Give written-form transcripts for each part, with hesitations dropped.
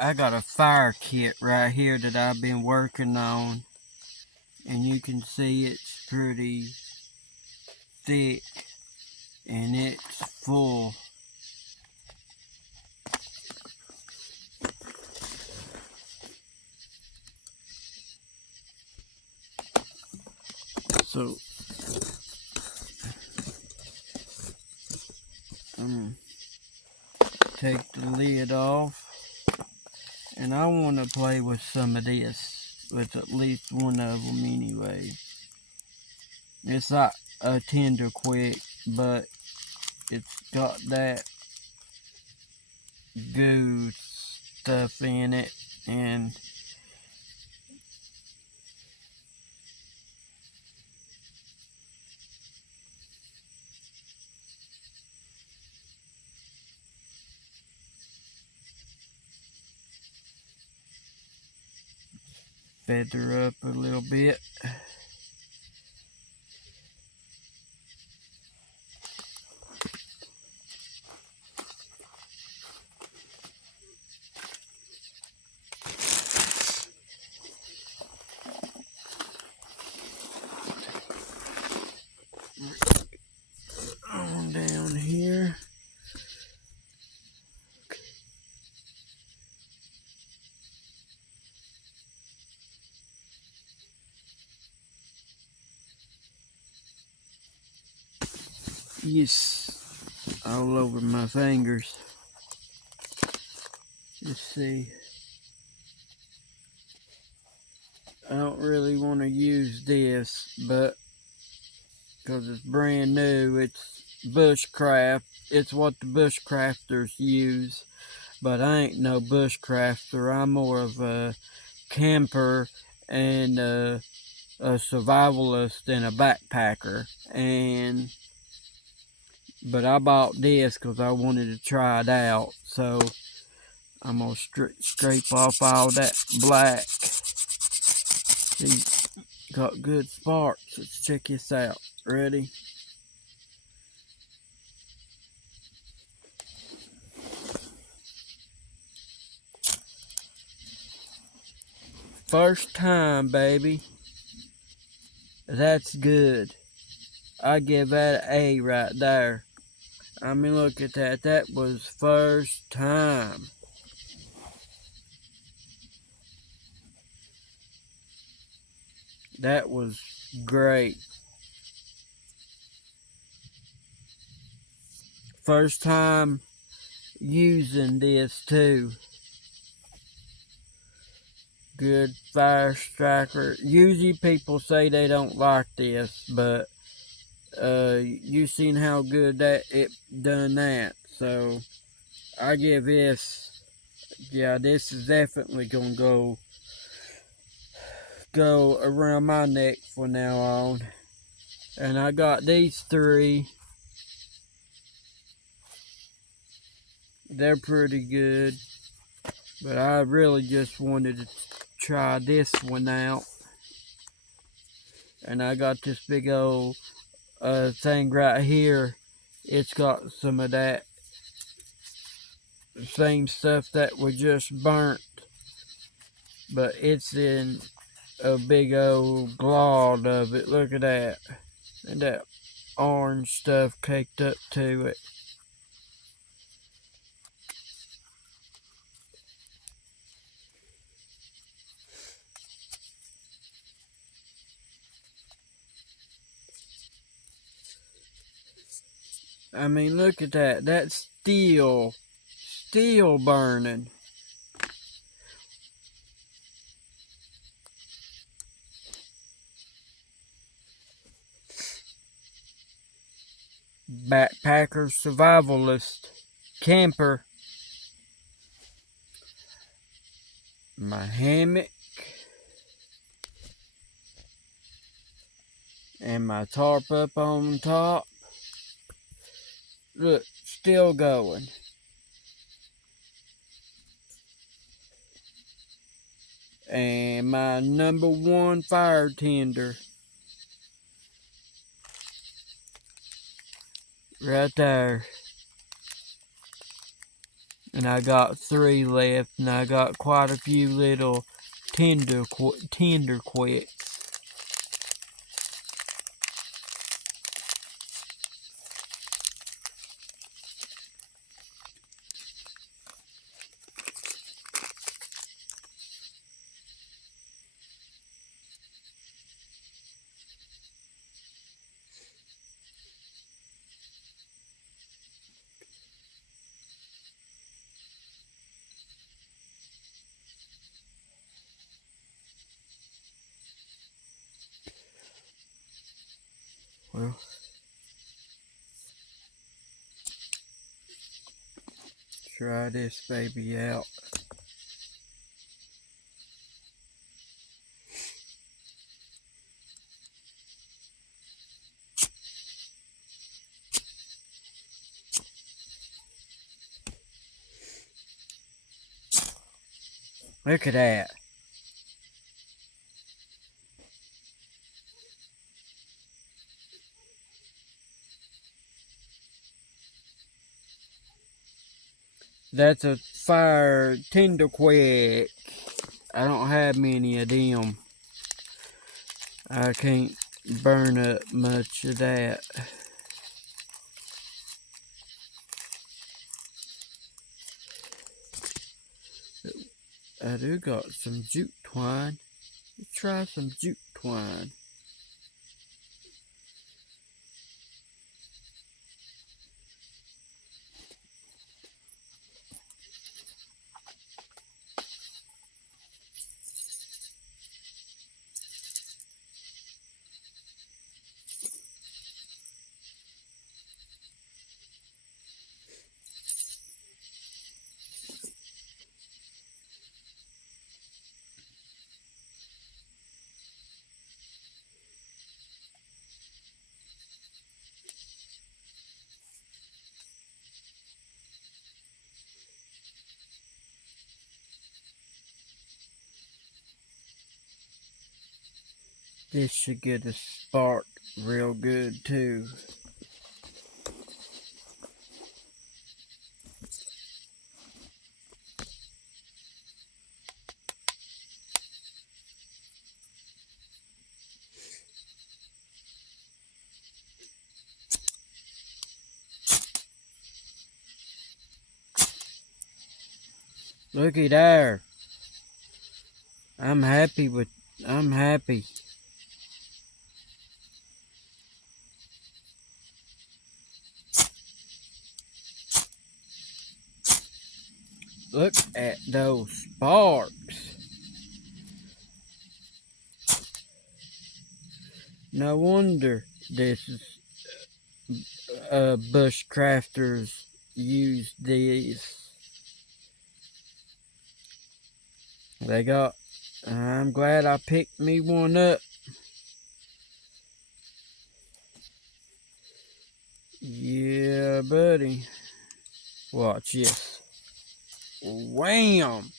I got a fire kit right here that I've been working on, and you can see it's pretty thick and it's full. So I'm gonna take the lid off, and I want to play with some of this, with at least one of them anyway. It's not a tender quick, but it's got that goo stuff in it, and feather up a little bit. On down here. Yes, all over my fingers. Let's see. I don't really want to use this, but because it's brand new, it's Bushcraft. It's what the Bushcrafters use, but I ain't no Bushcrafter. I'm more of a camper and a survivalist and a backpacker. But I bought this because I wanted to try it out. So I'm gonna scrape off all that black. See, got good sparks. Let's check this out. Ready? First time, baby. That's good. I give that an A right there. I mean, look at that. That was first time. That was great. First time using this too. Good fire striker. Usually people say they don't like this, but you seen how good that it done that. So I give this, yeah, this is definitely gonna go around my neck from now on. And I got these three. They're pretty good, but I really just wanted to try this one out. And I got this big old thing right here. It's got some of that same stuff that we just burnt, but it's in a big old glob of it. Look at that. And that orange stuff caked up to it. I mean, look at that. That's still burning. Backpacker, survivalist, camper. My hammock. And my tarp up on top. Look, still going. And my #1 fire tender. Right there. and I got 3 left, and I got quite a few little tender quicks. Well, try this baby out. Look at that. That's a fire tender quick. I don't have many of them. I can't burn up much of that. I do got some jute twine. Let's try some jute twine. This should get a spark real good too. Looky there. I'm happy. Look at those sparks. No wonder this is bushcrafters use these. I'm glad I picked me one up. Yeah, buddy. Watch this. Wham!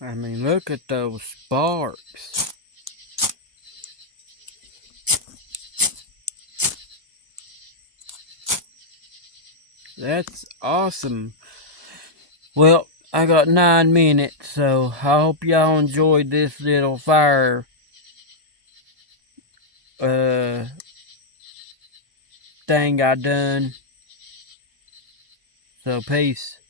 I mean, look at those sparks. That's awesome. Well, I got 9 minutes, so I hope y'all enjoyed this little fire thing I done. So peace.